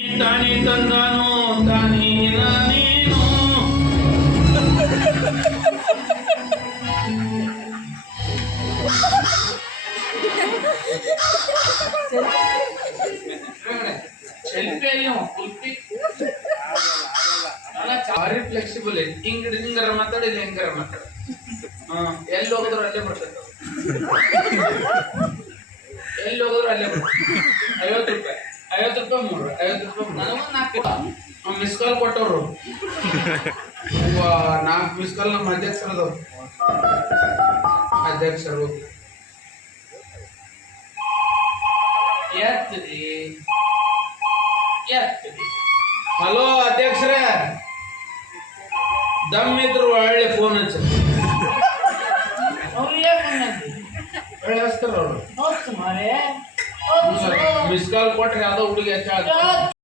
ತಾನಿ ತಂದಾನು ತಾನಿ ನಾನೇನು ಭಾರಿ ಫ್ಲೆಕ್ಸಿಬಲ್ ಹಿಂಗರ ಮಾತಾಡಿಲ್ಲ ಹೆಂಗಾರ ಮಾತಾಡ ಎಲ್ಲಿ ಹೋಗಿದ್ರು ಅಲ್ಲೇ ಬರ್ತದೆ ಎಲ್ಲಿ ಹೋಗಿದ್ರು ಅಲ್ಲೇ ಬರ್ತದೆ 50 ರೂಪಾಯಿ 50 ರೂಪಾಯಿ 4 ಮಿಸ್ ಕಾಲ್ ಕೊಟ್ಟವ್ರು 4 ಮಿಸ್ ಕಾಲ್ ನಮ್ಮ ಅಧ್ಯಕ್ಷರದವ್ರು ಅಧ್ಯಕ್ಷರು ಹಲೋ ಅಧ್ಯಕ್ಷರೇ ದಮ್ ಇದ್ರು ಒಳ್ಳೆ ಫೋನ್ ಹಚ್ಚ ಒಳ್ಳೆ ಹಚ್ತಾರ ಅವ್ರು ಮಿಸ್ ಕಾಲ್ ಕೊಟ್ರೆ ಯಾವ್ದೋ ಹುಡುಗಿ ಹಚ್ಚ